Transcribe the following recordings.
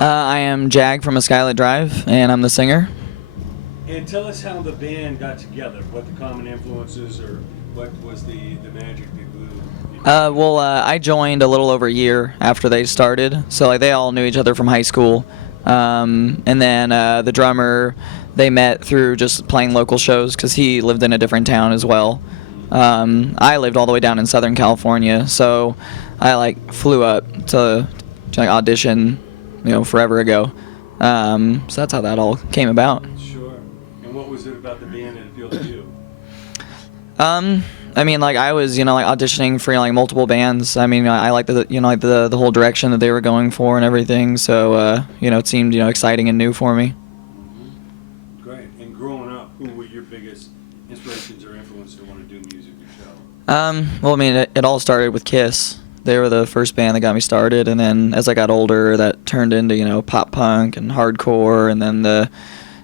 I am Jag from a Skylit Drive, and I'm the singer. And tell us how the band got together, what the common influences or what was the magic that glue. I joined a little over a year after they started, so like they all knew each other from high school. And then the drummer, they met through just playing local shows because he lived in a different town as well. I lived all the way down in Southern California, so I like flew up to like audition, forever ago. So that's how that all came about. Sure. And what was it about the band that appealed to you? I mean, like I was, like auditioning for like multiple bands. I mean, I liked the whole direction that they were going for and everything. So it seemed exciting and new for me. Mm-hmm. Great. And growing up, who were your biggest inspirations or influence to want to do music or show? Well, I mean, it all started with Kiss. They were the first band that got me started, and then as I got older, that turned into pop punk and hardcore, and then the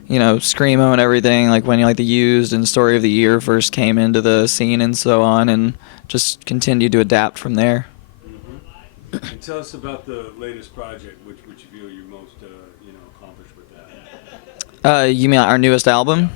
screamo and everything, like when the Used and Story of the Year first came into the scene and so on, and just continued to adapt from there. Mm-hmm. And tell us about the latest project, which you feel you're most accomplished with that. You mean our newest album?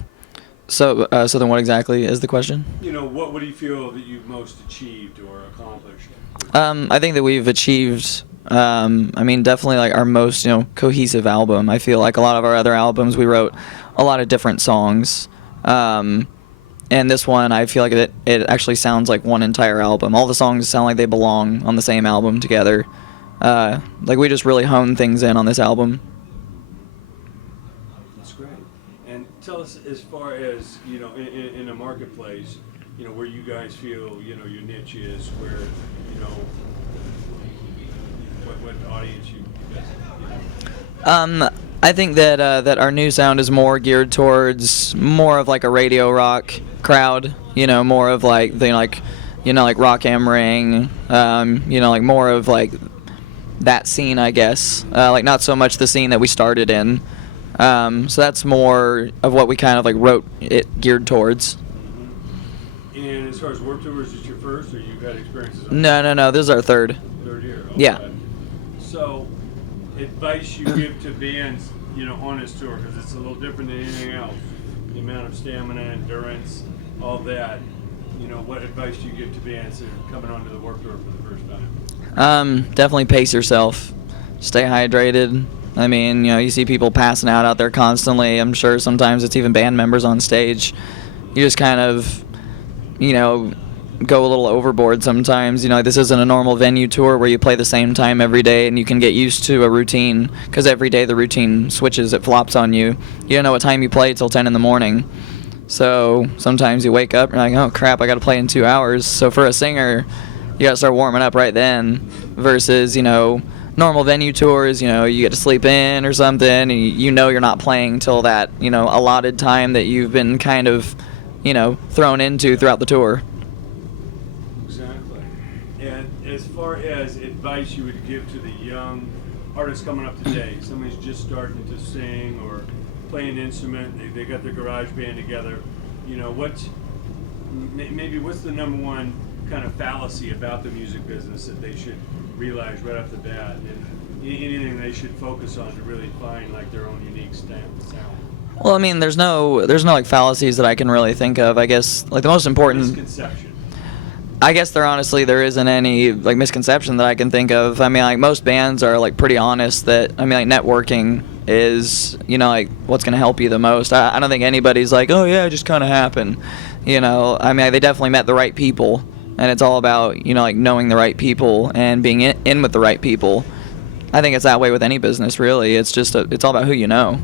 So then what exactly is the question? What do you feel that you've most achieved or accomplished? I think that we've achieved, definitely like our most, cohesive album. I feel like a lot of our other albums, we wrote a lot of different songs. And this one, I feel like it actually sounds like one entire album. All the songs sound like they belong on the same album together. Like we just really honed things in on this album. That's great. And tell us, as far as, in a marketplace, where you guys feel, your niche is, where, what audience you guys, I think that our new sound is more geared towards more of like a radio rock crowd, more of like like Rock Am Ring, like more of like that scene, I guess. Like not so much the scene that we started in. So that's more of what we kind of like wrote it geared towards. And as far as Warped Tour, is this your first, or you've had experiences? No. This is our third. Third year. Okay. Yeah. So, advice you give to bands, on this tour, because it's a little different than anything else. The amount of stamina, endurance, all that. What advice do you give to bands that are coming onto the Warped Tour for the first time? Definitely pace yourself. Stay hydrated. I mean, you see people passing out there constantly. I'm sure sometimes it's even band members on stage. You just kind of go a little overboard sometimes. This isn't a normal venue tour where you play the same time every day and you can get used to a routine, because every day the routine switches, it flops on you. You don't know what time you play till 10 in the morning. So sometimes you wake up and you're like, oh crap, I got to play in 2 hours. So for a singer, you got to start warming up right then, versus, normal venue tours, you get to sleep in or something, and you're not playing till that, allotted time that you've been kind of thrown into throughout the tour. Exactly. And as far as advice you would give to the young artists coming up today, somebody's just starting to sing or play an instrument, they got their garage band together, what's the number one kind of fallacy about the music business that they should realize right off the bat, and anything they should focus on to really find like their own unique sound? Well, I mean, there's no like fallacies that I can really think of. I guess like the most important misconception. I guess there isn't any like misconception that I can think of. I mean, like most bands are like pretty honest that like networking is like what's gonna help you the most. I don't think anybody's like, oh yeah, it just kind of happened. I mean, they definitely met the right people, and it's all about like knowing the right people and being in with the right people. I think it's that way with any business, really. It's just it's all about who you know.